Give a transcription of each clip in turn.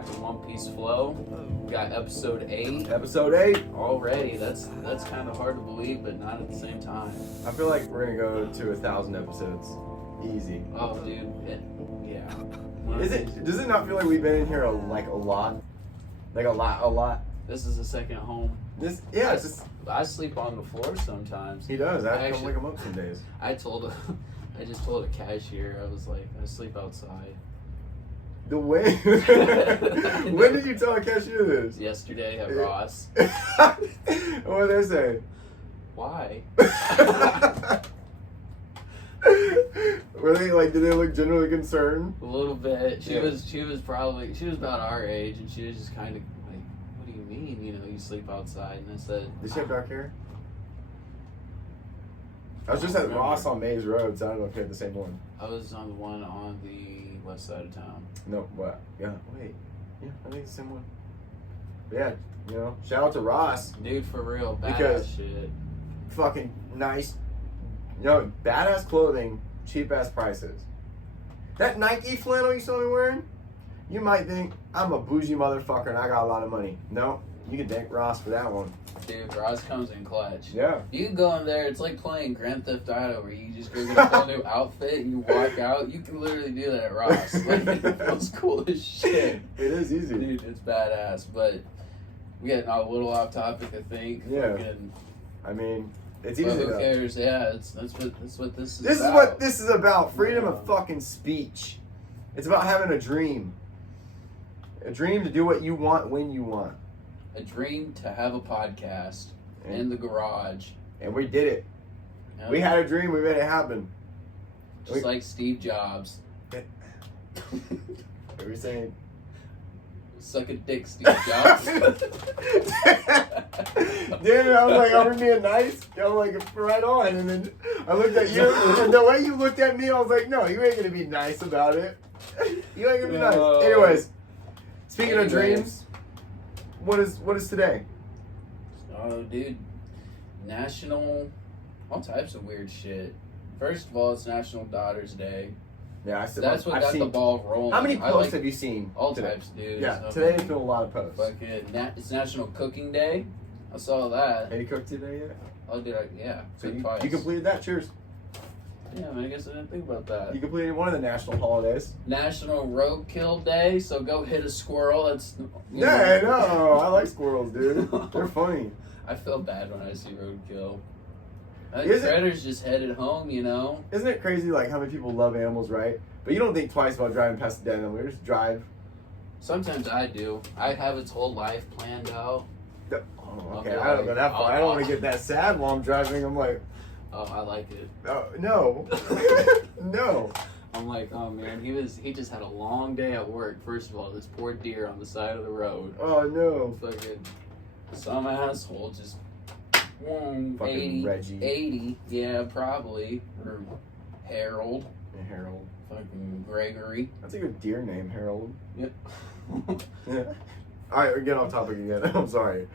back to One Piece Flow. We got episode 8. Episode 8 already. That's kind of hard to believe, but not at the same time. I feel like we're gonna go to 1,000 episodes, easy. Oh, dude, yeah. Does it not feel like we've been in here a lot? Like a lot. This is a second home. I sleep on the floor sometimes. He does. I come wake him up some days. I just told a cashier, I was like, I sleep outside. The way. When did you tell a cashier this? Yesterday at Ross. What did they say? Why? Were they like? Did they look genuinely concerned? A little bit. She was about our age, and she was just kind of like, "What do you mean? You know, you sleep outside?" And I said, "Did she have dark hair?" I was just at Ross on Mays Road, so I don't know if you had the same one. I was on the one on the west side of town. No, what? Yeah, wait. Yeah, I think it's the same one. But yeah, you know, shout out to Ross. Dude, for real, badass shit. Fucking nice. You know, badass clothing, cheap ass prices. That Nike flannel you saw me wearing, you might think I'm a bougie motherfucker and I got a lot of money. No, you can thank Ross for that one. Dude, Ross comes in clutch. Yeah. You can go in there, it's like playing Grand Theft Auto where you just go get a whole new outfit and you walk out. You can literally do that at Ross. Like, it feels cool as shit. It is easy. Dude, it's badass. But we getting a little off topic, I think. Yeah. Fucking, I mean, it's easy. But who though. cares? Yeah, that's what this is This about. is what this is about. Freedom of fucking speech. It's about having a dream. A dream to do what you want when you want. A dream to have a podcast in the garage. And we did it. Yeah. We had a dream, we made it happen. Just like Steve Jobs. What are we saying? Suck a dick, Steve Jobs. Dude, I was like, are we being nice? I'm like, right on. And then I looked at you, and the way you looked at me, I was like, no, you ain't gonna be nice about it. You ain't gonna be nice. Anyways, speaking of dreams, what is today? Oh, dude. All types of weird shit. First of all, it's National Daughters Day. Yeah, that's what got the ball rolling. How many posts have you seen? All today? types, dude. Yeah, today there's been a lot of posts. It's National Cooking Day. I saw that. Have you cooked today yet? Oh, dude, yeah. So you completed that? Cheers. Yeah, man, I guess I didn't think about that. You completed one of the national holidays. National Roadkill Day, so go hit a squirrel. That's Yeah, I know. I like squirrels, dude. They're funny. I feel bad when I see roadkill. I think Predator's just headed home, you know? Isn't it crazy, like, how many people love animals, right? But you don't think twice about driving past a dead animal. You just drive. Sometimes I do. I have its whole life planned out. Oh, okay. I don't go that far. I don't want to get that sad while I'm driving. I'm like... Oh, I like it. Oh, no. No. I'm like, oh, man, he just had a long day at work. First of all, this poor deer on the side of the road. Oh, no. Fucking some asshole just... Fucking 80, Reggie. 80, yeah, probably. Or Harold. Yeah, Harold. Fucking Gregory. That's a good deer name, Harold. Yep. Yeah. Alright, we're getting off topic again. I'm sorry.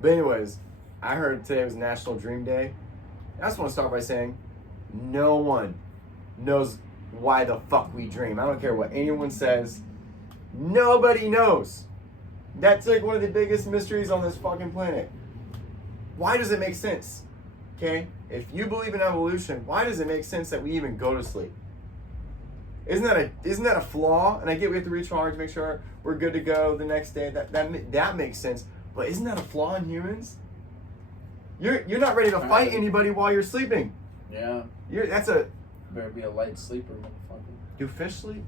But anyways, I heard today was National Dream Day. I just want to start by saying, no one knows why the fuck we dream. I don't care what anyone says. Nobody knows. That's like one of the biggest mysteries on this fucking planet. Why does it make sense? Okay? If you believe in evolution, why does it make sense that we even go to sleep? Isn't that a flaw? And I get we have to recharge, make sure we're good to go the next day. That makes sense. But isn't that a flaw in humans? You're not ready to fight anybody while you're sleeping. Yeah. Better be a light sleeper, motherfucker. Do fish sleep?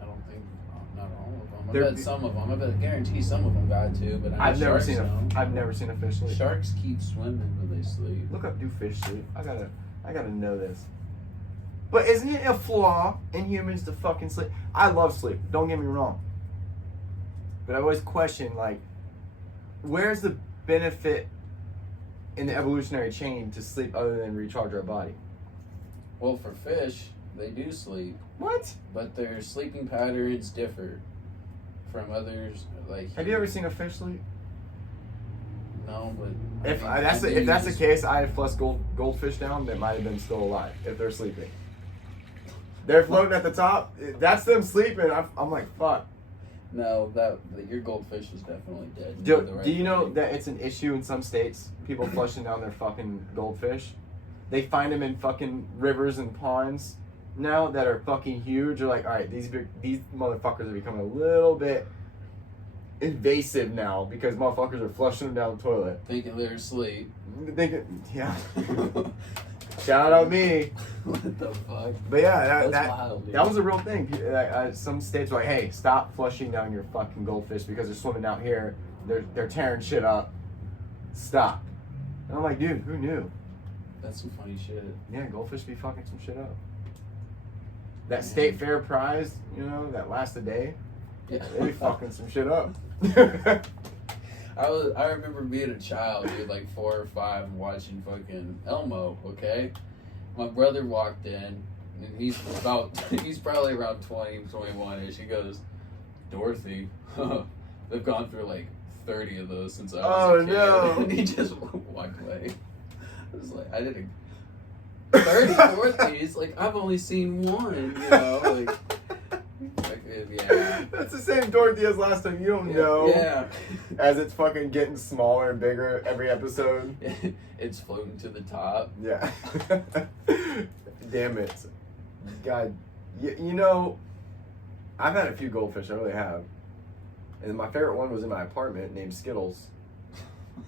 I don't think not all of them. I bet some of them. I bet guarantee some of them got to, but I've never seen a fish sleep. Sharks keep swimming when they sleep. Look up, do fish sleep? I gotta know this. But isn't it a flaw in humans to fucking sleep? I love sleep. Don't get me wrong. But I always question, like, where's the benefit in the evolutionary chain to sleep other than recharge our body? Well, for fish, they do sleep. What? But their sleeping patterns differ from others. Like, have you ever seen a fish sleep? No, but if that's the case, I have flushed goldfish down that might have been still alive if they're sleeping. They're floating at the top. That's them sleeping. I'm like, fuck. No, your goldfish is definitely dead. Do you know that it's an issue in some states? People flushing down their fucking goldfish. They find them in fucking rivers and ponds now that are fucking huge. They're like, all right, these motherfuckers are becoming a little bit invasive now because motherfuckers are flushing them down the toilet. Thinking they're asleep. Yeah. Shout out me. What the fuck? But yeah, That's wild, dude. that was a real thing. Some states were like, hey, stop flushing down your fucking goldfish because they're swimming out here. They're tearing shit up. Stop. And I'm like, dude, who knew? That's some funny shit. Yeah, goldfish be fucking some shit up. That state fair prize, that lasts a day. Yeah. They be fucking some shit up. I remember being a child, dude, like 4 or 5, and watching fucking Elmo. Okay, my brother walked in, and he's probably around 20, 21ish. He goes, Dorothy, they've gone through like 30 of those since I was a kid. No! And he just walked away. I was like, I didn't. 30 Dorothy's, like I've only seen one, like yeah. That's the same Dorothy as last time. You don't know. Yeah. As it's fucking getting smaller and bigger every episode. It's floating to the top. Yeah. Damn it. God. I've had a few goldfish. I really have. And my favorite one was in my apartment named Skittles.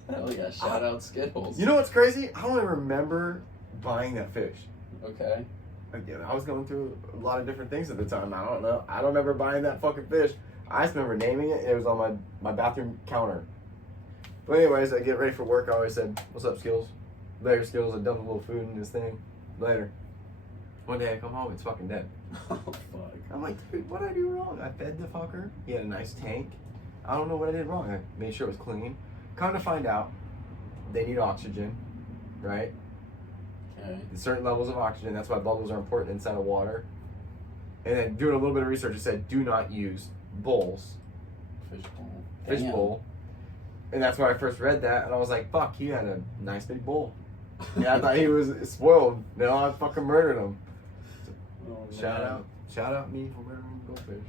Hell yeah, shout out Skittles. You know what's crazy? I don't even remember buying that fish. Okay. Again, I was going through a lot of different things at the time. I don't know. I don't remember buying that fucking fish. I just remember naming it. It was on my bathroom counter. But anyways, I get ready for work. I always said, "What's up, Skittles?" Later, Skittles. I dump a little food in this thing. Later. One day I come home, it's fucking dead. Oh fuck. I'm like, dude, what did I do wrong? I fed the fucker. He had a nice tank. I don't know what I did wrong. I made sure it was clean. Come to find out, they need oxygen, right? Okay. Certain levels of oxygen. That's why bubbles are important inside of water. And then doing a little bit of research, it said do not use bowls. Fish bowl. And that's why I first read that, and I was like, fuck, he had a nice big bowl. Yeah, I thought he was spoiled. No, I fucking murdered him. Shout out me for murdering goldfish.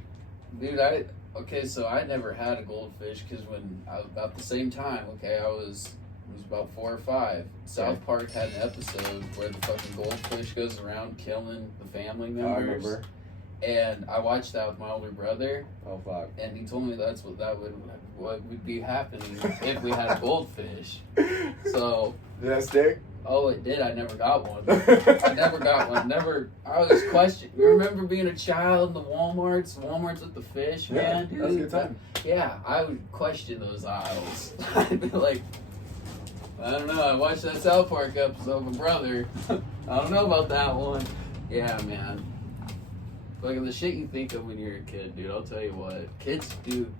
Dude, so I never had a goldfish because when I was about the same time, it was about 4 or 5. South Park had an episode where the fucking goldfish goes around killing the family members. I remember. And I watched that with my older brother. Oh fuck. And he told me that's what would be happening if we had a goldfish. So Did that stick? Oh, it did. I never got one. I never got one. I was questioning. You remember being a child in the Walmarts with the fish, man? Yeah, that was a good time. Yeah, I would question those aisles. I'd be like, I don't know. I watched that South Park episode with my brother. I don't know about that one. Yeah, man. Like the shit you think of when you're a kid, dude. I'll tell you what. Kids do.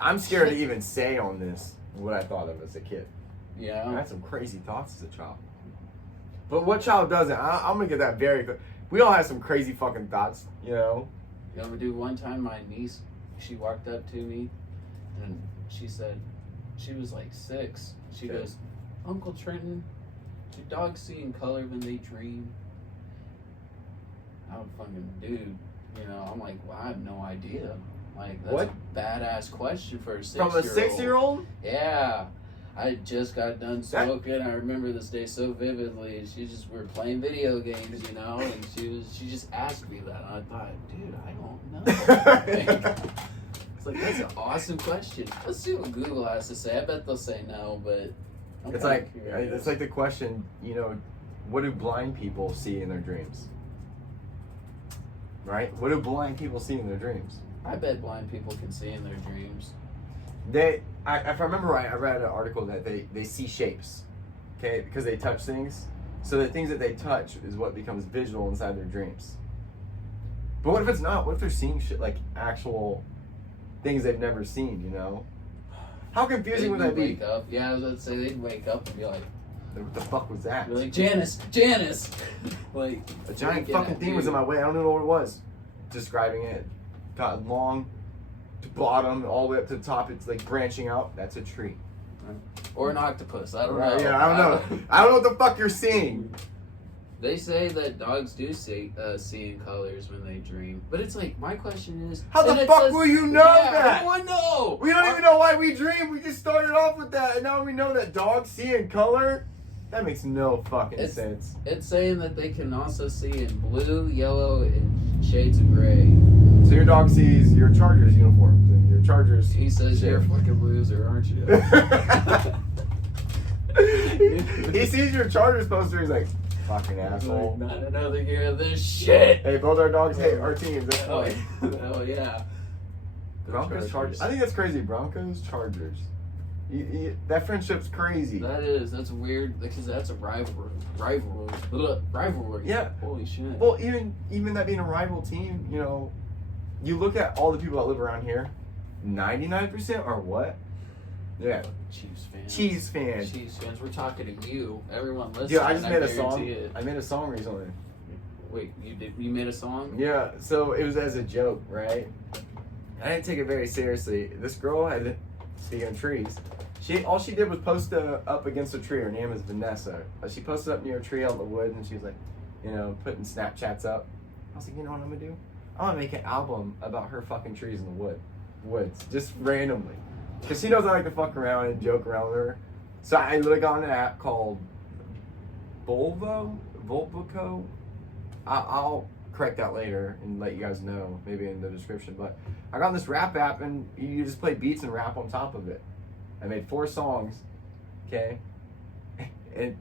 I'm scared to even say on this what I thought of as a kid. Yeah. I had some crazy thoughts as a child. But what child doesn't? I'm going to get that very good. We all have some crazy fucking thoughts, You ever do one time my niece, she walked up to me and she said, she was like 6. She goes, Uncle Trenton, do dogs see in color when they dream? I'm fucking dude. I'm like, well, I have no idea. Like, that's what? A badass question for a 6-year-old. From a 6-year-old? Yeah. I just got done smoking. I remember this day so vividly. We were playing video games, and she just asked me that. And I thought, dude, I don't know. It's like, that's an awesome question. Let's see what Google has to say. I bet they'll say no, but it's like the question, what do blind people see in their dreams? Right? What do blind people see in their dreams? I bet blind people can see in their dreams. If I remember right, I read an article that they see shapes, okay, because they touch things. So the things that they touch is what becomes visual inside their dreams. But what if it's not? What if they're seeing shit like actual things they've never seen? How confusing would that be? Wake up. Yeah, I was about to say they'd wake up and be like, "What the fuck was that?" Be like, Janice, like a giant fucking thing was in my way. I don't know what it was. Describing it, got long. Bottom all the way up to the top, it's like branching out. That's a tree, or an octopus. I don't know. Yeah, I don't know. I don't know what the fuck you're seeing. They say that dogs do see in colors when they dream, but it's like my question is, how the fuck will you know that? How do I know? We don't even know why we dream. We just started off with that, and now we know that dogs see in color. That makes no fucking sense. It's saying that they can also see in blue, yellow, and shades of gray. So your dog sees your Chargers uniform, and your Chargers. He says you're a fucking loser, aren't you? He sees your Chargers poster. He's like, fucking asshole. Not another year of this shit. Hey, both our dogs hate our teams. That's fine. Oh yeah. Broncos, Chargers. I think that's crazy. Broncos, Chargers. That friendship's crazy. That's weird because that's a rivalry. Yeah. Holy shit. Well, even that being a rival team, you know, you look at all the people that live around here. 99% are what? Yeah. Chiefs fans. Chiefs fans. We're talking to you. Everyone listening. Yeah, I just made a song. It. I made a song recently. Wait, you made a song? Yeah. So it was as a joke, right? I didn't take it very seriously. This girl had, speaking of trees, all she did was post up against a tree. Her name is Vanessa. She posted up near a tree out in the woods, and she was like, you know, putting Snapchats up. I was like, you know what I'm gonna do? I'm gonna make an album about her fucking trees in the woods, just randomly, because she knows I like to fuck around and joke around with her. So I literally got on an app called Volvo. I'll correct that later and let you guys know, maybe in the description. But I got on this rap app, and you just play beats and rap on top of it. I made 4 songs, okay? And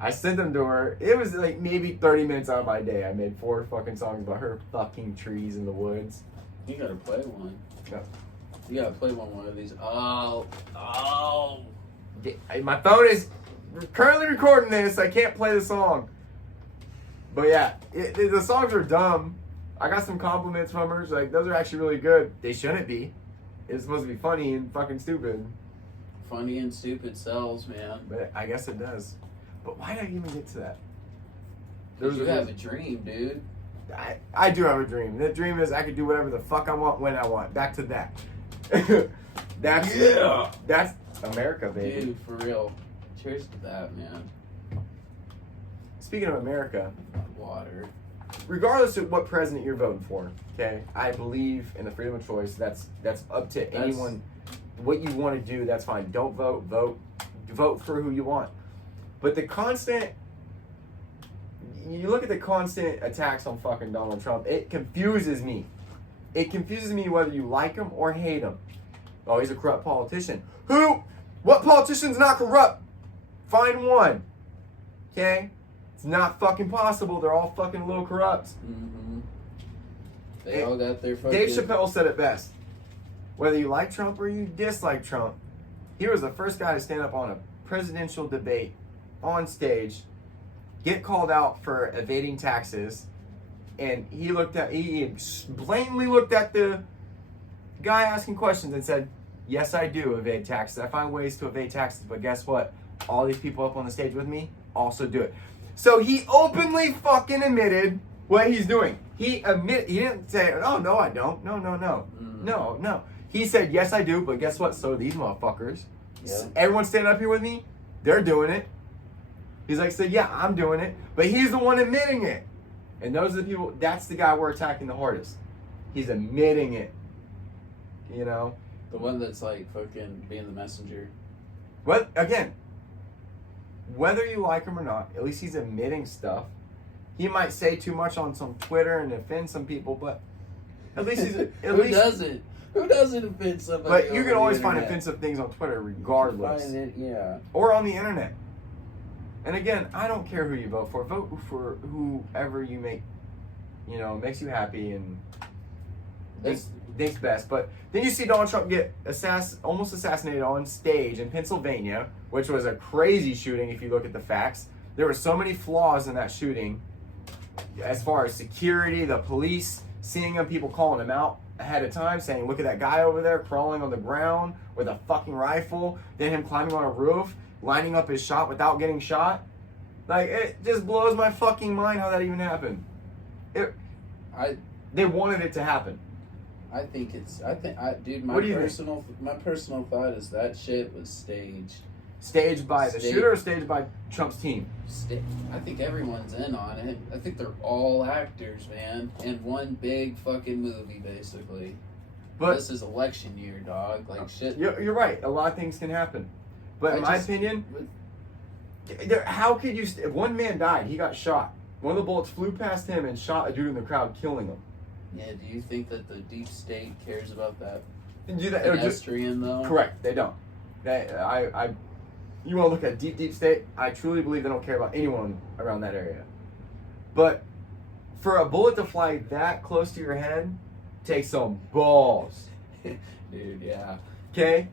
I sent them to her. It was like maybe 30 minutes out of my day. I made 4 fucking songs about her fucking trees in the woods. You gotta play one. Yeah. You gotta play one of these. Oh. My phone is currently recording this. I can't play the song. But yeah, the songs are dumb. I got some compliments from her. She's like, those are actually really good. They shouldn't be. It's supposed to be funny and fucking stupid. Funny and stupid sells, man. But I guess it does. But why did I even get to that? Because you have a dream, dude. I do have a dream. The dream is I could do whatever the fuck I want when I want. Back to that. That's America, baby. Dude, for real. Cheers to that, man. Speaking of America, water. Regardless of what president you're voting for, okay, I believe in the freedom of choice. That's up to anyone. What you want to do, that's fine. Don't vote for who you want. But you look at the constant attacks on fucking Donald Trump. It confuses me. It confuses me whether you like him or hate him. Oh, he's a corrupt politician. What politician's not corrupt? Find one. Okay? It's not fucking possible. They're all fucking little corrupts. Mm-hmm. They all got their fucking... Dave Chappelle said it best. Whether you like Trump or you dislike Trump, he was the first guy to stand up on a presidential debate on stage, get called out for evading taxes, and he blatantly looked at the guy asking questions and said, yes, I do evade taxes. I find ways to evade taxes, but guess what? All these people up on the stage with me also do it. So he openly fucking admitted what he's doing. He didn't say, oh, no, I don't. No. Mm. No. He said, yes, I do, but guess what? So do these motherfuckers. Yeah. Everyone standing up here with me, they're doing it. He's like, so yeah, I'm doing it. But he's the one admitting it. And those are the people, that's the guy we're attacking the hardest. He's admitting it. You know? The one that's like fucking being the messenger. But again, whether you like him or not, at least he's admitting stuff. He might say too much on some Twitter and offend some people, but at least he's doesn't? Who doesn't offend somebody? But you can always find offensive things on Twitter regardless. Find it, yeah. Or on the internet. And again, I don't care who you vote for. Vote for whoever you makes you happy and thinks best. But then you see Donald Trump get almost assassinated on stage in Pennsylvania, which was a crazy shooting if you look at the facts. There were so many flaws in that shooting as far as security, the police, seeing him, people calling him out ahead of time, saying, look at that guy over there crawling on the ground with a fucking rifle, then him climbing on a roof, lining up his shot without getting shot. Like, it just blows my fucking mind how that even happened. They wanted it to happen. Dude, my personal thought is that shit was staged. Staged by the shooter or staged by Trump's team? I think everyone's in on it. I think they're all actors, man, in one big fucking movie, basically. But this is election year, dog. Like, shit. You're right. A lot of things can happen. But in my opinion, how could you... One man died. He got shot. One of the bullets flew past him and shot a dude in the crowd, killing him. Yeah, do you think that the deep state cares about that? Pedestrian, though? Correct. They don't. You want to look at deep state? I truly believe they don't care about anyone around that area. But for a bullet to fly that close to your head takes some balls. Dude, yeah. Okay?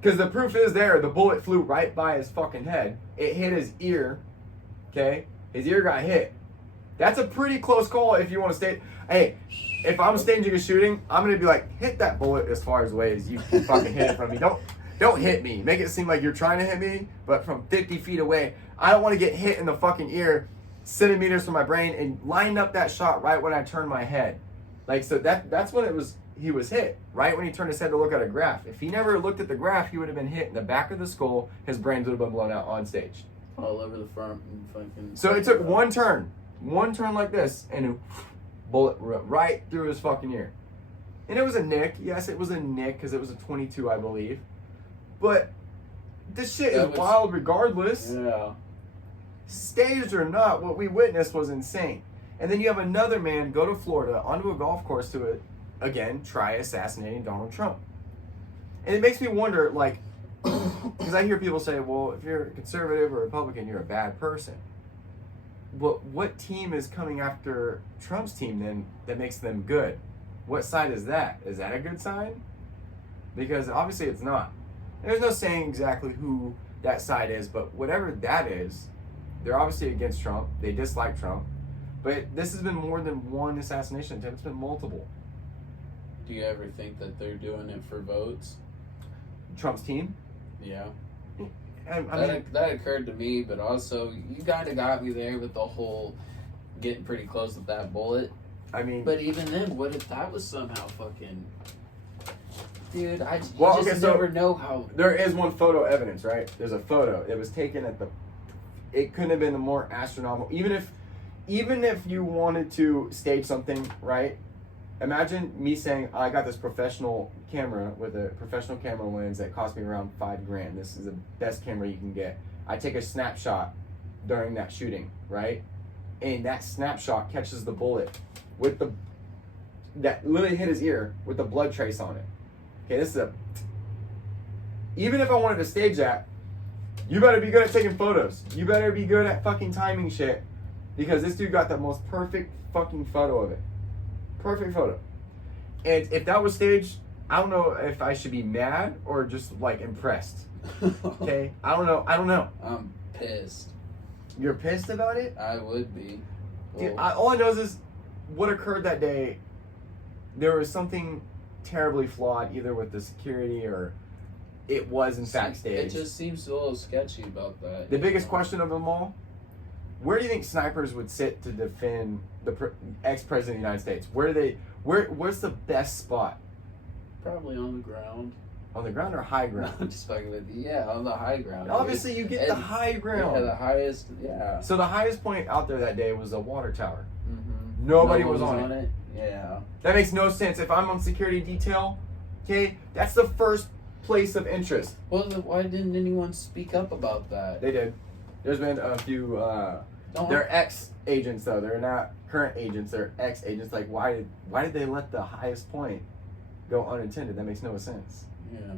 Because the proof is there. The bullet flew right by his fucking head. It hit his ear. Okay? His ear got hit. That's a pretty close call if you want to stage. Hey, if I'm staging a shooting, I'm going to be like, hit that bullet as far away as you can fucking hit it from me. Don't hit me. Make it seem like you're trying to hit me, but from 50 feet away. I don't want to get hit in the fucking ear centimeters from my brain and line up that shot right when I turn my head. Like, so that's when he was hit, right when he turned his head to look at a graph. If he never looked at the graph, he would have been hit in the back of the skull. His brains would have been blown out on stage. All over the front and fucking... So it took one turn like this, and a bullet right through his fucking ear. And it was a nick. Yes, it was a nick because it was a 22, I believe. But this shit is wild regardless. Yeah. Staged or not, what we witnessed was insane. And then you have another man go to Florida onto a golf course to, again, try assassinating Donald Trump. And it makes me wonder, like, because I hear people say, well, if you're a conservative or Republican, you're a bad person. But what team is coming after Trump's team then that makes them good? What side is that? Is that a good side? Because obviously it's not. There's no saying exactly who that side is, but whatever that is, they're obviously against Trump. They dislike Trump. But this has been more than one assassination attempt. It's been multiple. Do you ever think that they're doing it for votes? Trump's team? Yeah. That occurred to me, but also you kind of got me there with the whole getting pretty close with that bullet. I mean... But even then, what if that was somehow fucking... Dude, never know how... There is one photo evidence, right? There's a photo. It was taken at the... It couldn't have been more astronomical. Even if you wanted to stage something, right? Imagine me saying, I got this professional camera with a professional camera lens that cost me around $5,000. This is the best camera you can get. I take a snapshot during that shooting, right? And that snapshot catches the bullet with that literally hit his ear with the blood trace on it. Okay, this is even if I wanted to stage that, you better be good at taking photos. You better be good at fucking timing shit. Because this dude got the most perfect fucking photo of it. Perfect photo. And if that was staged, I don't know if I should be mad or just like impressed. Okay? I don't know. I'm pissed. You're pissed about it? I would be. Dude, all I know is what occurred that day, there was something terribly flawed either with the security or it was in fact staged. It just seems a little sketchy about that. The biggest question of them all, where do you think snipers would sit to defend the ex-president of the United States? Where's the best spot? Probably on the ground. On the ground or high ground? I'm just fucking with you. Yeah, on the high ground. Obviously, you get the high ground. Yeah, the highest, yeah. So the highest point out there that day was a water tower. Mm-hmm. Nobody was on it. Yeah. That makes no sense. If I'm on security detail, okay, that's the first place of interest. Well, why didn't anyone speak up about that? They did. There's been a few... They're ex-agents, though. They're not current agents. They're ex-agents. Like, why did they let the highest point go unattended? That makes no sense. Yeah.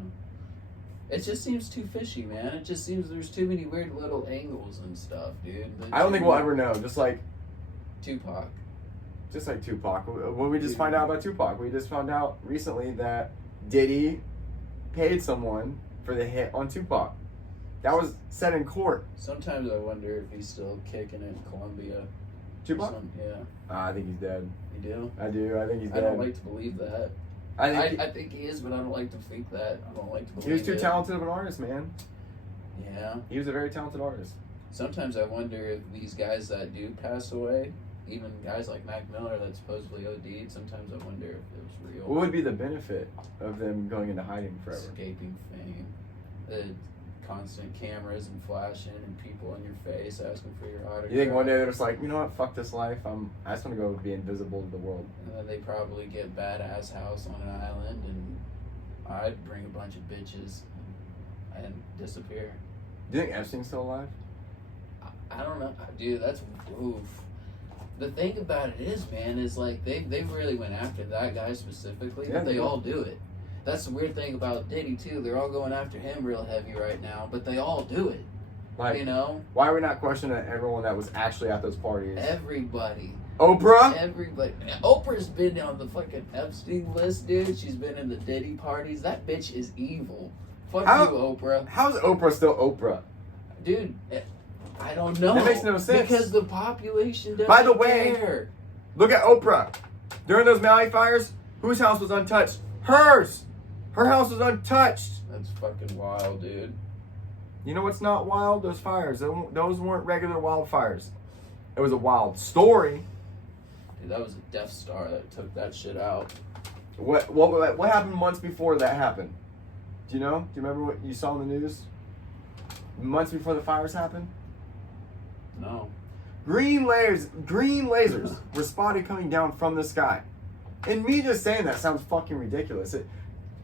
It just seems too fishy, man. It just seems there's too many weird little angles and stuff, dude. I don't think we'll ever know. Just like Tupac. Just like Tupac. What we just find out about Tupac? We just found out recently that Diddy paid someone for the hit on Tupac. That was said in court. Sometimes I wonder if he's still kicking in Colombia. Tupac? Yeah. I think he's dead. You do? I do. I think he's dead. I don't like to believe that. I think he is, but I don't like to think that. I don't like to believe it. He was too talented of an artist, man. Yeah. He was a very talented artist. Sometimes I wonder if these guys that do pass away, even guys like Mac Miller that supposedly OD'd, sometimes I wonder if it was real. What would be the benefit of them going into hiding forever? Escaping fame. constant cameras and flashing and people in your face asking for your autograph. You think one day they're just like, you know what, fuck this life. I just want to go be invisible to the world. And then they probably get badass house on an island, and I'd bring a bunch of bitches and disappear. Do you think Epstein's still alive? I don't know, dude. That's oof. The thing about it is, man, is like they really went after that guy specifically, Yeah, but they they all do it. That's the weird thing about Diddy too. They're all going after him real heavy right now, but they all do it. Like, you know, why are we not questioning everyone that was actually at those parties? everybody. Oprah? Everybody. Oprah's been on the fucking Epstein list, dude. She's been in the Diddy parties. That bitch is evil. Fuck How- you, Oprah. How's Oprah still Oprah? Dude, I don't know. That makes no sense. Because the population doesn't By the way, care. Look at Oprah. During those Maui fires, whose house was untouched? Hers. Her house was untouched. That's fucking wild, dude. You know what's not wild? Those fires. Those weren't regular wildfires. It was a wild story. Dude, that was a Death Star that took that shit out. What happened months before that happened? Do you know? Do you remember what you saw in the news? Months before the fires happened? No. Green lasers were spotted coming down from the sky. And me just saying that sounds fucking ridiculous.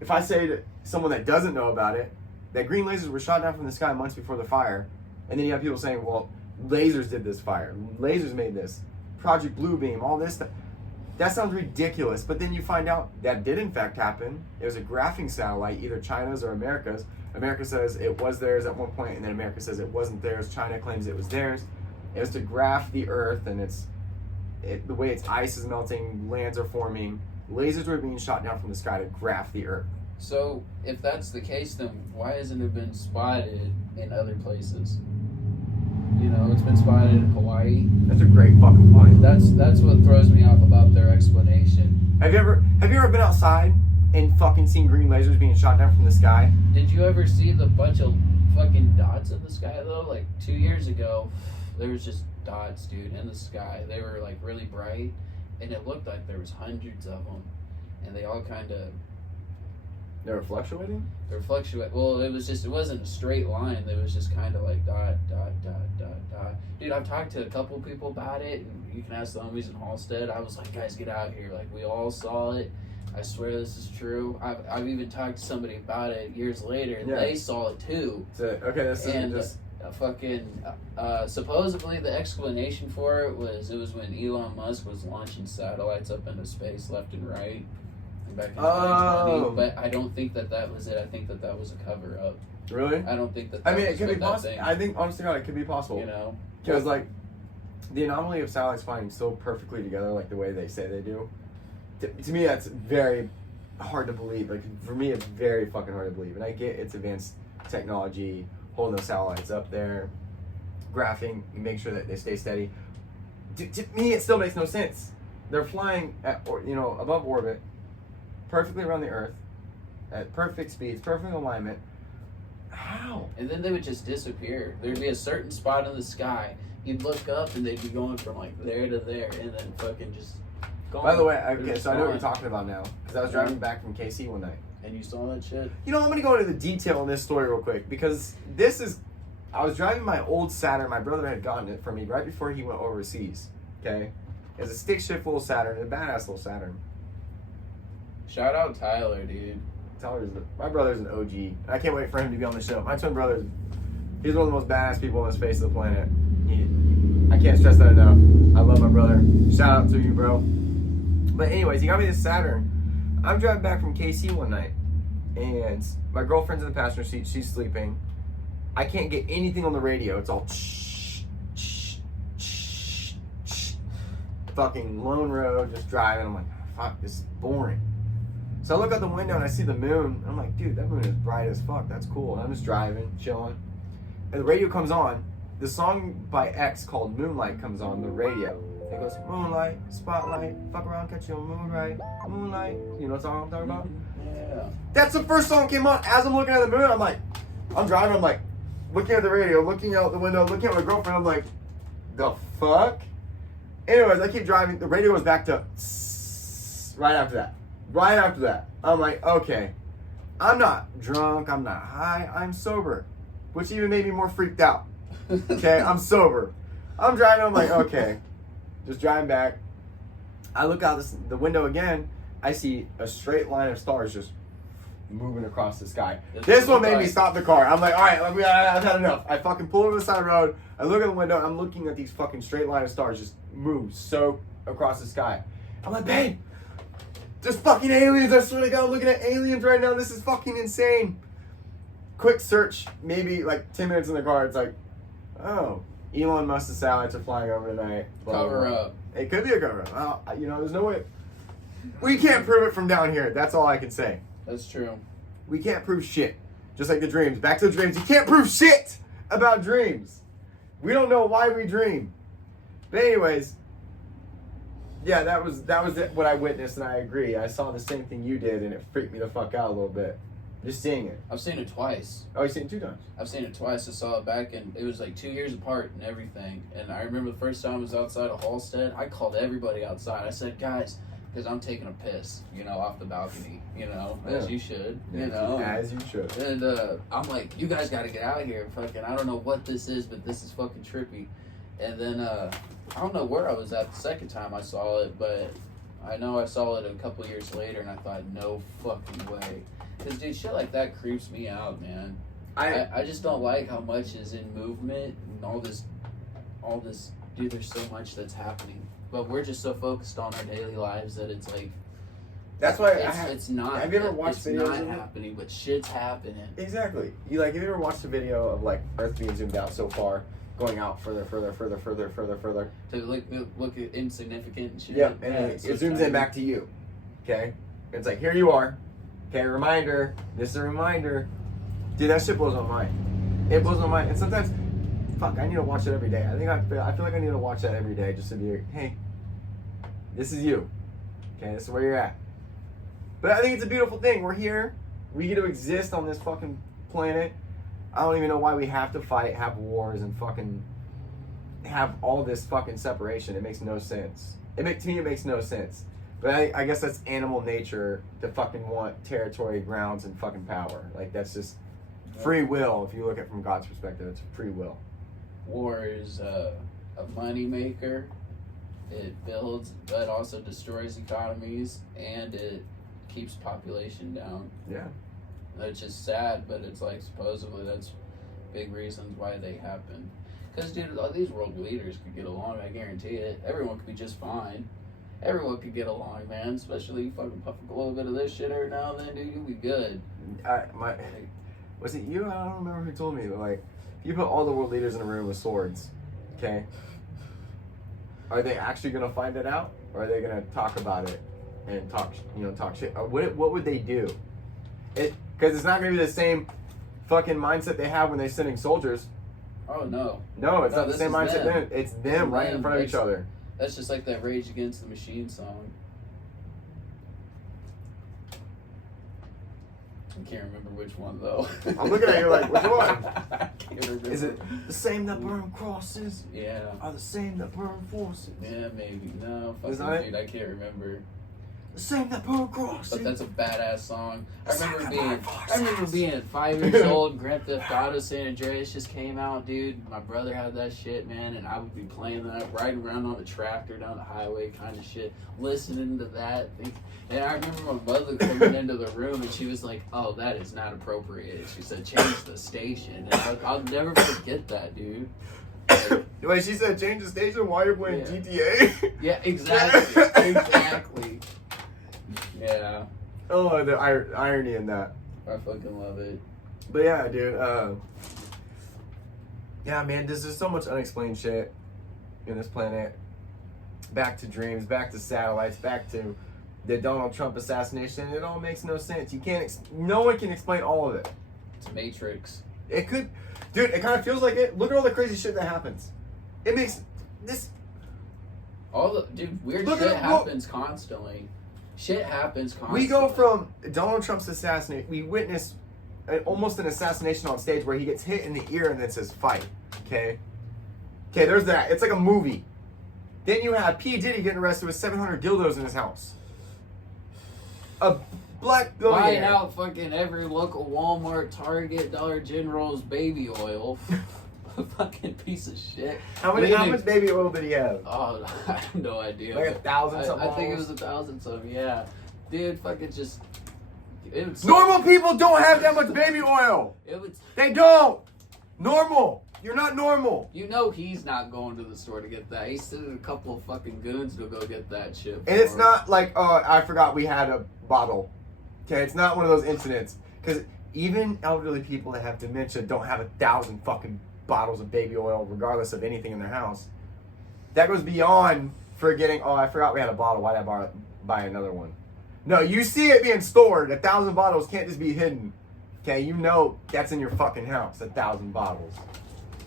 If I say to someone that doesn't know about it, that green lasers were shot down from the sky months before the fire, and then you have people saying, well, lasers did this fire. Lasers made this. Project Blue Beam, all this stuff. That sounds ridiculous. But then you find out that did in fact happen. It was a graphing satellite, either China's or America's. America says it was theirs at one point, and then America says it wasn't theirs. China claims it was theirs. It was to graph the Earth, and the way its ice is melting, lands are forming. Lasers were being shot down from the sky to graph the Earth. So, if that's the case, then why hasn't it been spotted in other places? You know, it's been spotted in Hawaii. That's a great fucking point. That's what throws me off about their explanation. Have you ever been outside and fucking seen green lasers being shot down from the sky? Did you ever see the bunch of fucking dots in the sky though? Like 2 years ago, there was just dots, dude, in the sky. They were like really bright, and it looked like there was hundreds of them, and they all kind of. They were fluctuating? They were fluctuating. Well, it wasn't a straight line. It was just kind of like dot, dot, dot, dot, dot. Dude, I've talked to a couple people about it, and you can ask the homies in Halstead. I was like, guys, get out here. Like, we all saw it. I swear this is true. I've even talked to somebody about it years later, and they saw it too. So, okay, this isn't And just... supposedly the explanation for it was when Elon Musk was launching satellites up into space left and right back in 2020. But I don't think that was it. I think that was a cover up. Really? I don't think that. I mean, it was could be what that possible. thing, I think, honestly, God, it could be possible. You know, Because, like, the anomaly of satellites flying so perfectly together, like the way they say they do, to me, that's very hard to believe. Like, for me, it's very fucking hard to believe. And I get it's advanced technology, holding those satellites up there, graphing, make sure that they stay steady. To me, it still makes no sense. They're flying at, above orbit, perfectly around the Earth, at perfect speeds, perfect alignment. How? and then they would just disappear. There'd be a certain spot in the sky. You'd look up, and they'd be going from like there to there, and then fucking just. Gone. By the way, They're okay, just so I know what you're gone. talking about now, because I was driving back from KC one night. And you saw that shit. You know, I'm gonna go into the detail in this story real quick, because I was driving my old Saturn. My brother had gotten it for me right before he went overseas. Okay, it was a stick shift little Saturn, a badass little Saturn. Shout out Tyler, dude. My brother's an OG. I can't wait for him to be on the show. My twin brother, he's one of the most badass people on the face of the planet. I can't stress that enough. I love my brother. Shout out to you, bro. But anyways, he got me this Saturn. I'm driving back from KC one night, and my girlfriend's in the passenger seat. She's sleeping. I can't get anything on the radio. It's all fucking lone road, just driving. I'm like, fuck, this is boring. So I look out the window and I see the moon. I'm like, dude, that moon is bright as fuck. That's cool. And I'm just driving, chilling. And the radio comes on. The song by X called Moonlight comes on the radio. It goes, moonlight, spotlight, fuck around, catch you on moonlight, moonlight. You know what song I'm talking about? Yeah. That's the first song that came on. As I'm looking at the moon, I'm driving, I'm like, looking at the radio, looking out the window, looking at my girlfriend, I'm like, the fuck? Anyways, I keep driving. The radio goes back to right after that. Right after that. I'm like, okay, I'm not drunk, I'm not high, I'm sober. which even made me more freaked out. Okay, I'm sober. I'm driving, I'm like, okay. Just driving back. I look out the window again. I see a straight line of stars just moving across the sky. This one made me stop the car. I'm like, all right, I've had enough. I fucking pull over the side of the road. I look at the window. I'm looking at these fucking straight line of stars just move so across the sky. I'm like, babe, there's fucking aliens. I swear to God, I'm looking at aliens right now. This is fucking insane. Quick search, maybe like 10 minutes in the car. It's like, oh, Elon Musk's satellites are flying over tonight. Cover up. It could be a cover up. You know, there's no way. We can't prove it from down here. That's all I can say. That's true. We can't prove shit. Just like the dreams. Back to the dreams. You can't prove shit about dreams. We don't know why we dream. But anyways, yeah, that was what I witnessed, and I agree. I saw the same thing you did, and it freaked me the fuck out a little bit. Just seeing it. I've seen it twice. Oh, you've seen it 2 times? I've seen it twice. I saw it back, and it was like 2 years apart and everything. And I remember the first time I was outside of Halstead, I called everybody outside. I said, guys, because I'm taking a piss, you know, off the balcony, you know, as you should, you know. As you should. And I'm like, you guys got to get out here. Fucking, I don't know what this is, but this is fucking trippy. And then I don't know where I was at the second time I saw it, but I know I saw it a couple years later, and I thought, no fucking way. Because, dude, shit like that creeps me out, man. I just don't like how much is in movement and all this, dude, there's so much that's happening. But we're just so focused on our daily lives that it's like, that's why it's not. Have you ever watched videos? It's not happening, but shit's happening. Exactly. Have you ever watched a video of like Earth being zoomed out so far, going out further? To look at insignificant and shit. Yeah, and it zooms in back to you. Okay? It's like, here you are. Okay, reminder. This is a reminder. Dude, that shit blows my mind. It blows my mind. And sometimes, fuck, I need to watch it every day. I feel like I need to watch that every day just to be like, hey, this is you. Okay, this is where you're at. But I think it's a beautiful thing. We're here. We get to exist on this fucking planet. I don't even know why we have to fight, have wars, and fucking have all this fucking separation. It makes no sense. To me, it makes no sense. But I guess that's animal nature to fucking want territory, grounds, and fucking power. Like, that's just free will. If you look at it from God's perspective, it's free will. War is a money maker. It builds, but also destroys economies, and it keeps population down. Yeah. It's just sad, but it's like supposedly that's big reasons why they happen. Because, dude, all these world leaders could get along, I guarantee it. Everyone could be just fine. Everyone could get along, man. Especially you fucking puff a little bit of this shit every now and then, dude, you'll be good. Was it you? I don't remember who told me, but like, if you put all the world leaders in a room with swords, okay, are they actually gonna find it out, or are they gonna talk about it and talk shit? What would they do? Because it's not gonna be the same fucking mindset they have when they're sending soldiers. Oh no. No, it's not the same mindset. Then it's them right in front of each other. That's just like that Rage Against the Machine song. I can't remember which one though. I'm looking at you like, which one? I can't remember. Is it the same that burn crosses? Yeah. Are the same that burn forces? Yeah, maybe. No, Is fucking that dude, I can't remember. The same that burn crosses. But that's a badass song. I remember being 5 years old. Grand Theft Auto San Andreas just came out, dude. My brother had that shit, man, and I would be playing that, riding around on the tractor down the highway, kind of shit, listening to that. And I remember my mother coming into the room, and she was like, "Oh, that is not appropriate." She said, "Change the station." And I'll never forget that, dude. Wait, she said change the station while you're playing GTA? Yeah, exactly. Exactly. Yeah. Oh, the irony in that. I fucking love it. But yeah, dude. Yeah, man, there's just so much unexplained shit in this planet. Back to dreams, back to satellites, back to the Donald Trump assassination. It all makes no sense. No one can explain all of it. It's Matrix. It could, dude. It kind of feels like it. Look at all the crazy shit that happens. It makes this. Weird shit happens constantly. Shit happens constantly. We go from Donald Trump's assassination. We witness almost an assassination on stage where he gets hit in the ear and then says fight. Okay, there's that. It's like a movie. Then you have P. Diddy getting arrested with 700 dildos in his house. A black buying billionaire. out fucking every local Walmart, Target, Dollar General's baby oil. Fucking piece of shit. How much baby oil did he have? Oh, I have no idea. Like 1,000 something. I think it was 1,000 something. Yeah, dude, fucking just. It was Normal people don't have that much baby oil. It was. They don't. Normal. You're not normal. You know he's not going to the store to get that. He sent a couple of fucking goons to go get that shit. And it's not like, oh, I forgot we had a bottle. Okay, it's not one of those incidents. Because even elderly people that have dementia don't have 1,000 fucking bottles of baby oil, regardless of anything in their house. That goes beyond forgetting, oh, I forgot we had a bottle. Why did I buy another one? No, you see it being stored. 1,000 bottles can't just be hidden. Okay, you know that's in your fucking house. 1,000 bottles.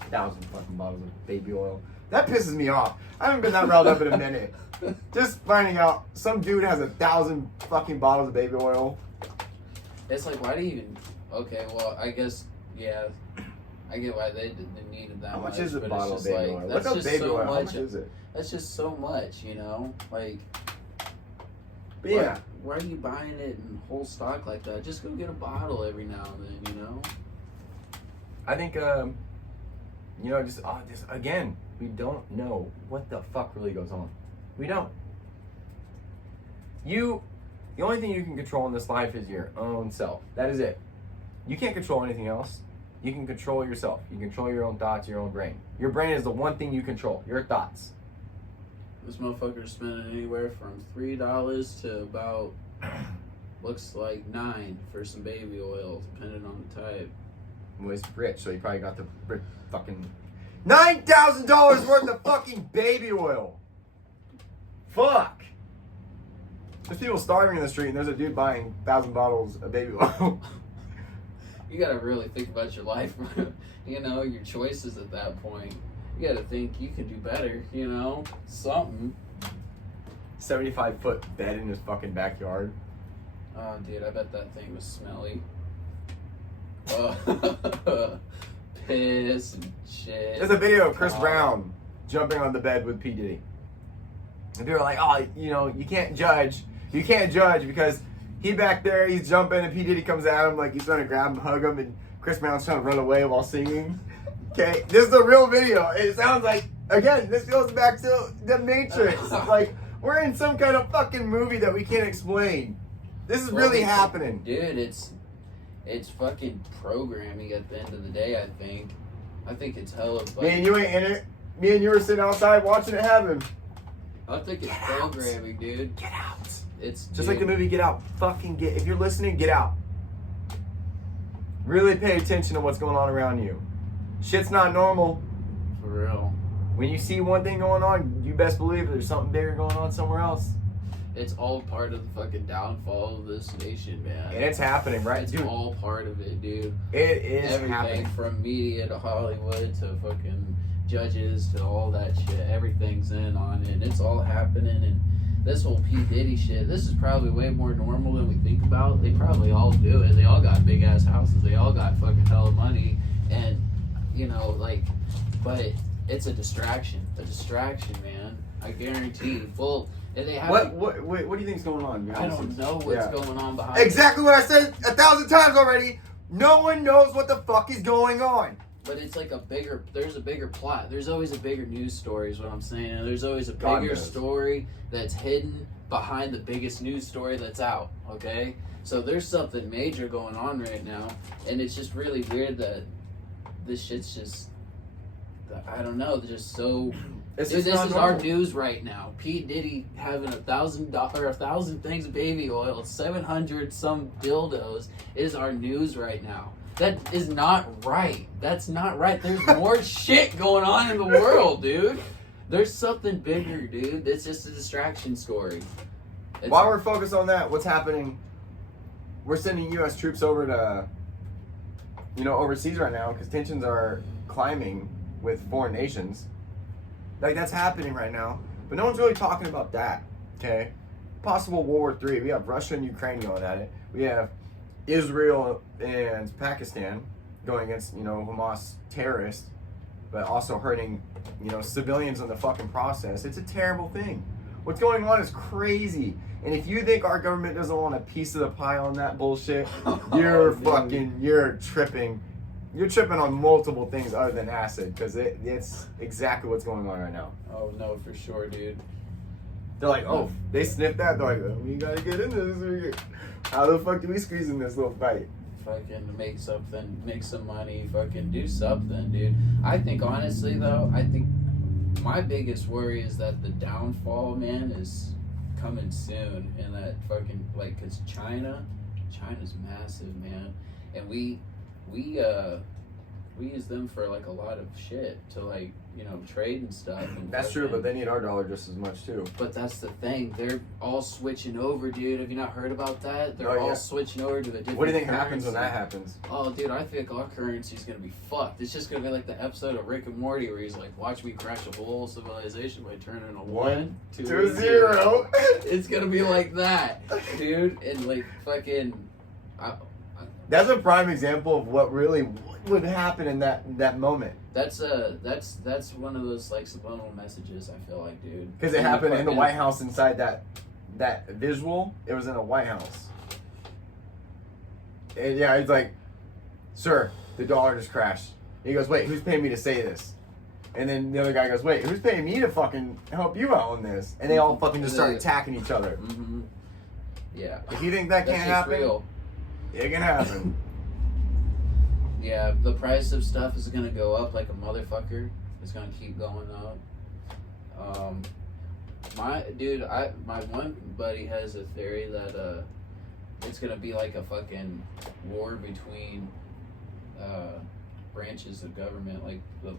1,000 fucking bottles of baby oil. That pisses me off. I haven't been that riled up in a minute. Just finding out some dude has 1,000 fucking bottles of baby oil. It's like, why do you even? Okay, well, I guess, yeah, I get why they needed that. How much is a bottle of baby like, oil? That's Look up just baby so oil. much. How much is it? That's just so much, you know. Like, But yeah. Why are you buying it in whole stock like that? Just go get a bottle every now and then, you know. I think, you know, just again, we don't know what the fuck really goes on. We don't. The only thing you can control in this life is your own self. That is it. You can't control anything else. You can control yourself. You control your own thoughts, your own brain. Your brain is the one thing you control. Your thoughts. This motherfucker's spending anywhere from $3 to about, looks like $9 for some baby oil, depending on the type. Well, he's rich, so he probably got the fucking $9,000 worth of fucking baby oil. Fuck. There's people starving in the street, and there's a dude buying 1,000 bottles of baby oil. You gotta really think about your life, you know, your choices at that point. You gotta think you can do better, you know, something. 75-foot bed in his fucking backyard. Oh, dude, I bet that thing was smelly. Piss and shit. There's a video of Chris Brown jumping on the bed with P. Diddy. And people are like, oh, you know, you can't judge. You can't judge because he back there, he's jumping, and P. Diddy comes at him like he's trying to grab him, hug him, and Chris Brown's trying to run away while singing. Okay, this is the real video. It sounds like, again, this goes back to The Matrix. Like, we're in some kind of fucking movie that we can't explain. This is really happening. Dude, it's fucking programming at the end of the day, I think. I think it's hella fucking... Me and you ain't in it. Me and you were sitting outside watching it happen. I think it's programming, dude. Get out. It's just like the movie Get Out. Fucking get. If you're listening, get out. Really pay attention to what's going on around you. Shit's not normal. For real. When you see one thing going on, you best believe there's something bigger going on somewhere else. It's all part of the fucking downfall of this nation, man. And it's happening, right? It's dude. all part of it, dude. It is everything happening. From media to Hollywood to fucking judges to all that shit. Everything's in on it. And it's all happening. And this whole P. Diddy shit, this is probably way more normal than we think about. They probably all do it. They all got big ass houses. They all got fucking hella money. And, you know, like, but it's a distraction. A distraction, man. I guarantee. Well, and they have. What do you think's going on? I don't know what's going on behind. Exactly what I said 1,000 times already. No one knows what the fuck is going on. But it's like there's a bigger plot. There's always a bigger news story is what I'm saying. There's always a bigger story that's hidden behind the biggest news story that's out, okay? So there's something major going on right now. And it's just really weird that this shit's just, I don't know, just so... Dude, this is our news right now. P. Diddy having $1,000 things of baby oil, 700 some dildos is our news right now. That is not right. That's not right. There's more shit going on in the world, dude. There's something bigger, dude. It's just a distraction story. While we're focused on that, what's happening? We're sending U.S. troops over to, overseas right now because tensions are climbing with foreign nations. Like, that's happening right now. But no one's really talking about that, okay? Possible World War III. We have Russia and Ukraine going at it. We have Israel and Pakistan going against, Hamas terrorists, but also hurting, civilians in the fucking process. It's a terrible thing. What's going on is crazy. And if you think our government doesn't want a piece of the pie on that bullshit, you're tripping. You're tripping on multiple things other than acid, because it's exactly what's going on right now. Oh no, for sure, dude. They're like, oh, they sniffed that. They're like, oh, we gotta get into this. How the fuck do we squeeze in this little fight? Fucking make something, make some money, fucking do something, dude. I think honestly though, my biggest worry is that the downfall, man, is coming soon, and that fucking, like, cause China's massive, man, and we use them for like a lot of shit to, like, you know, trade and stuff. And that's true, but they need our dollar just as much too. But that's the thing, they're all switching over, dude. Have you not heard about that? They're all switching over to a different What do you think currency. happens when that happens? Oh, dude, I think our currency's gonna be fucked. It's just gonna be like the episode of Rick and Morty where he's like, watch me crash a whole civilization by turning a 1 to a 0. It's gonna be like that, dude. And like fucking that's a prime example of what really would happen in that moment. That's one of those like subliminal messages, I feel like, dude. Because it happened in the White House, inside that visual. It was in a White House. And yeah, it's like, sir, the dollar just crashed. He goes, wait, who's paying me to say this? And then the other guy goes, wait, who's paying me to fucking help you out on this? And they all fucking just start attacking each other. Mm-hmm. Yeah. If you think that can't happen, real. It can happen. Yeah, the price of stuff is gonna go up like a motherfucker. It's gonna keep going up. My one buddy has a theory that it's gonna be like a fucking war between branches of government, like the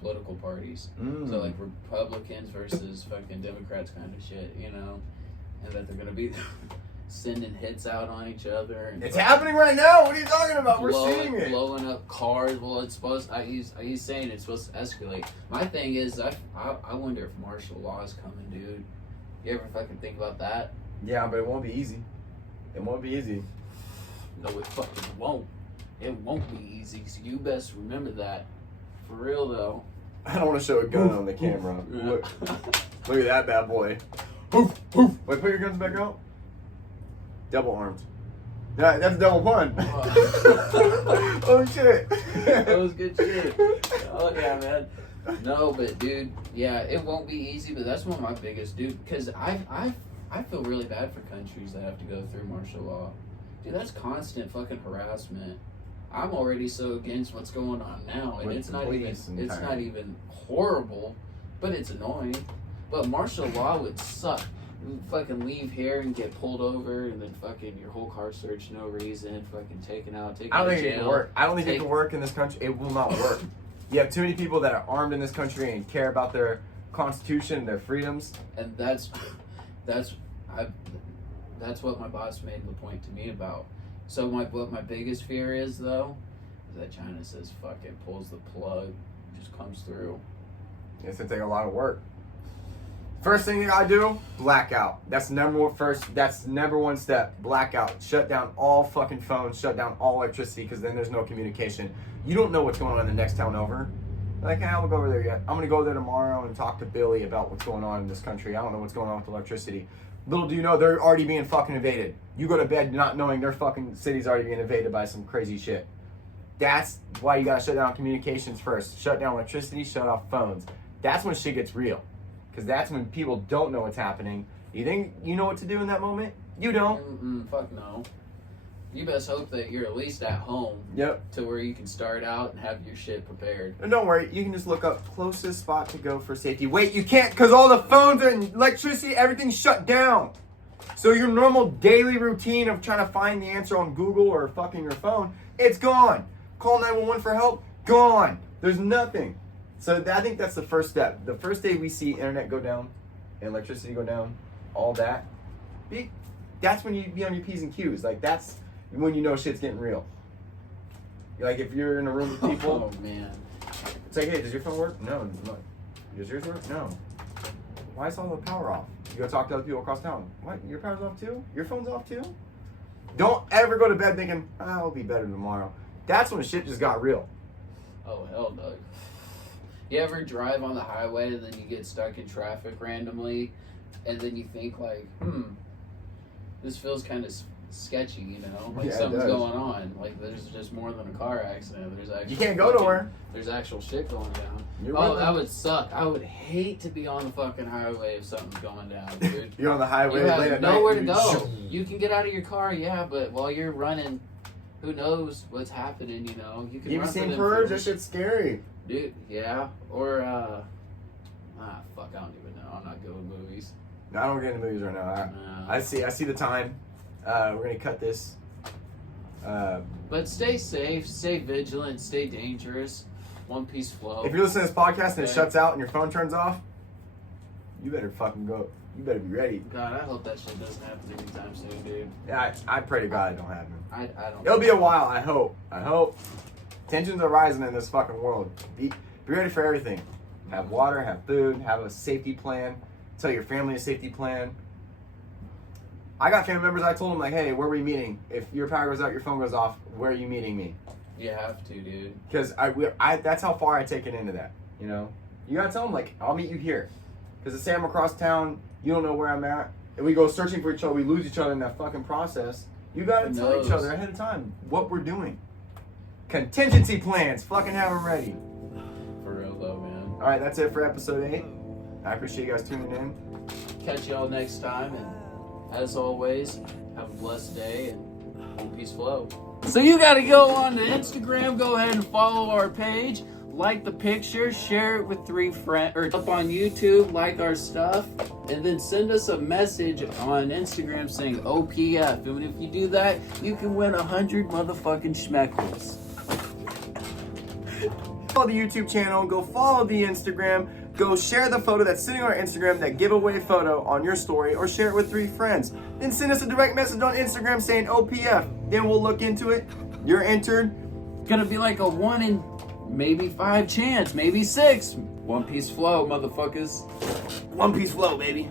political parties. So like Republicans versus fucking Democrats, kind of shit, you know, and that they're gonna be sending hits out on each other. And it's happening right now. What are you talking about? We're seeing it. Blowing up cars. Well, it's supposed. He's saying it's supposed to escalate. My thing is, I wonder if martial law is coming, dude. You ever fucking think about that? Yeah, but it won't be easy. It won't be easy. No, it fucking won't. It won't be easy. So you best remember that. For real though. I don't want to show a gun on the camera. Look at that bad boy. Wait, put your guns back out. Double armed. Yeah, that's double pun. Oh shit. That was good shit. Oh yeah, man. No, but dude, yeah, it won't be easy, but that's one of my biggest, dude, because I feel really bad for countries that have to go through martial law. Dude, that's constant fucking harassment. I'm already so against what's going on now, and it's not even horrible, but it's annoying. But martial law would suck. You fucking leave here and get pulled over, and then fucking your whole car searched, no reason, fucking taken out, taken to jail. I don't think it can work. I don't think it can work in this country. It will not work. You have too many people that are armed in this country and care about their constitution, their freedoms. And that's what my boss made the point to me about. So what my biggest fear is, though, is that China says fucking pulls the plug, just comes through. It's gonna take a lot of work. First thing you gotta do, blackout. That's number one step. Blackout. Shut down all fucking phones. Shut down all electricity, because then there's no communication. You don't know what's going on in the next town over. Like, hey, I haven't go over there yet. I'm gonna go there tomorrow and talk to Billy about what's going on in this country. I don't know what's going on with electricity. Little do you know, they're already being fucking invaded. You go to bed not knowing their fucking city's already being invaded by some crazy shit. That's why you gotta shut down communications first. Shut down electricity, shut off phones. That's when shit gets real. Because that's when people don't know what's happening. You think you know what to do in that moment? You don't. Fuck no. You best hope that you're at least at home. Yep. To where you can start out and have your shit prepared. And don't worry, you can just look up closest spot to go for safety. Wait, you can't, because all the phones and electricity, everything's shut down. So your normal daily routine of trying to find the answer on Google or fucking your phone, it's gone. Call 911 for help, gone. There's nothing. So I think that's the first step. The first day we see internet go down and electricity go down, all that, that's when you be on your P's and Q's. Like, that's when you know shit's getting real. Like, if you're in a room with people. Oh, man. It's like, hey, does your phone work? No. Does yours work? No. Why is all the power off? You go talk to other people across town. What? Your power's off too? Your phone's off too? Don't ever go to bed thinking, I'll be better tomorrow. That's when shit just got real. Oh, hell no. You ever drive on the highway and then you get stuck in traffic randomly and then you think like, this feels kind of sketchy, you know, like Yeah, it something's does. going on. Like there's just more than a car accident. There's actually You can't go nowhere. There's actual shit going down. You're Oh, with that them. would suck. I would hate to be on the fucking highway if something's going down, dude. You're on the highway You late have at night. nowhere to dude. go. You can get out of your car, yeah, but while you're running, who knows what's happening, you know? You can You run ever for seen them Purge? That fears. shit's scary. Dude, yeah. Or, fuck, I don't even know. I'm not good with movies. No, I don't get into movies right now. I see the time. We're gonna cut this. But stay safe, stay vigilant, stay dangerous. One Piece flow. If you're listening to this podcast and it Okay. shuts out and your phone turns off, you better fucking go. You better be ready. God, I hope that shit doesn't happen anytime soon, dude. Yeah, I pray to God it don't happen. I don't. It'll be a while. I hope. Tensions are rising in this fucking world. Be ready for everything. Have water, have food, have a safety plan. Tell your family a safety plan. I got family members. I told them like, hey, where are we meeting? If your power goes out, your phone goes off. Where are you meeting me? You have to, dude. Because I that's how far I take it into that. You know, you gotta tell them like, I'll meet you here. Because say I'm across town, you don't know where I'm at, and we go searching for each other, we lose each other in that fucking process. You gotta Who tell each knows? other ahead of time what we're doing. Contingency plans, fucking have them ready. For real though, man. All right, that's it for episode 8. I appreciate you guys tuning in. Catch y'all next time, and as always, have a blessed day and One Piece flow. So you gotta go on to Instagram, go ahead and follow our page, like the picture, share it with 3 friends, or up on YouTube, like our stuff, and then send us a message on Instagram saying OPF. And if you do that, you can win 100 motherfucking schmeckles. Follow the YouTube channel, go follow the Instagram, go share the photo that's sitting on our Instagram, that giveaway photo on your story, or share it with 3 friends. Then send us a direct message on Instagram saying OPF. Then we'll look into it. You're entered. It's gonna be like a 1 in maybe 5 chance, maybe 6. One Piece flow, motherfuckers. One Piece flow, baby.